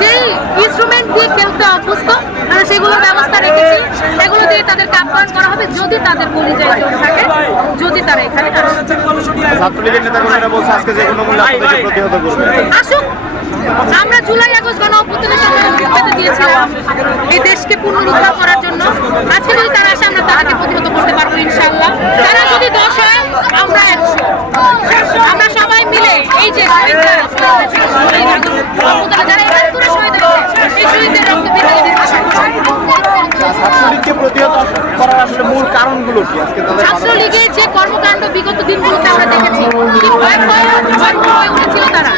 যে ইনস্ট্রুমেন্ট দিয়ে খেলতে অভ্যস্ত আমরা সেগুলোর ব্যবস্থা রেখেছি। এগুলো দিয়ে তাদেরকে আপ্যায়ন করা হবে যদি তাদের পরিচয় থাকে, যদি তারা এখানে ছাত্রলীগের নেতাকর্মীরা বলছে আজকে যে কোনো মূল্যে আপনাদেরকে প্রতিহত করবে। আসুক। আমরা জুলাই আগস্ট গণ অভ্যুত্থানের সময় পেতে দিয়েছিলাম এই দেশকে পুনরুদ্ধার করার জন্য। আজকে যদি তারা আসে আমরা তাদেরকে প্রতিহত করতে পারবো ইনশাআল্লাহ। তারা যদি 10 হয় আমরা 100। আমরা সবাই মিলে এই যে শহীদরা যারা একাত্তরে শহীদ হয়েছে এই শহীদদের রক্ত বিলিয়ে দিতে ছাত্রলীগকে প্রতিহত করার আসলে মূল কারণগুলো কি? আজকে তাদের ছাত্রলীগের যে কর্মকাণ্ড বিগত দিনগুলোতে আমরা দেখেছি, কি ভয় হয়ে উঠেছিল তারা।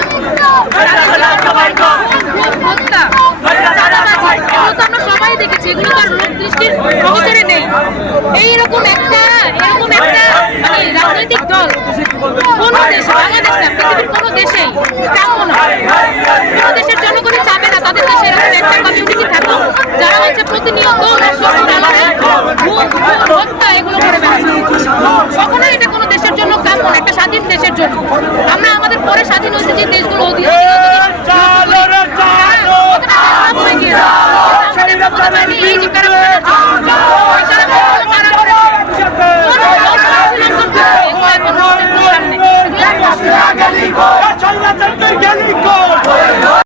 হত্যা, চাঁদাবাজি, এগুলো তো আমরা সবাই দেখেছি, এগুলো তো আর লোক দৃষ্টির অগোচরে নেই। এইরকম একটা মানে রাজনৈতিক দল কোনো দেশে, বাংলাদেশ না পৃথিবীর কোনো দেশেই কাম্য নয়। কোনো দেশের জনগণই চাবে না তাদের দেশে এরকম একটা কমিউনিটি থাকুক যারা হচ্ছে প্রতিনিয়ত হত্যা এগুলো করে বেড়াচ্ছে। কখনোই এটা কোনো দেশের জন্য কাম্য না, একটা স্বাধীন দেশের জন্য। আমরা আমাদের পরে স্বাধীন হয়েছে যে দেশগুলো এই যে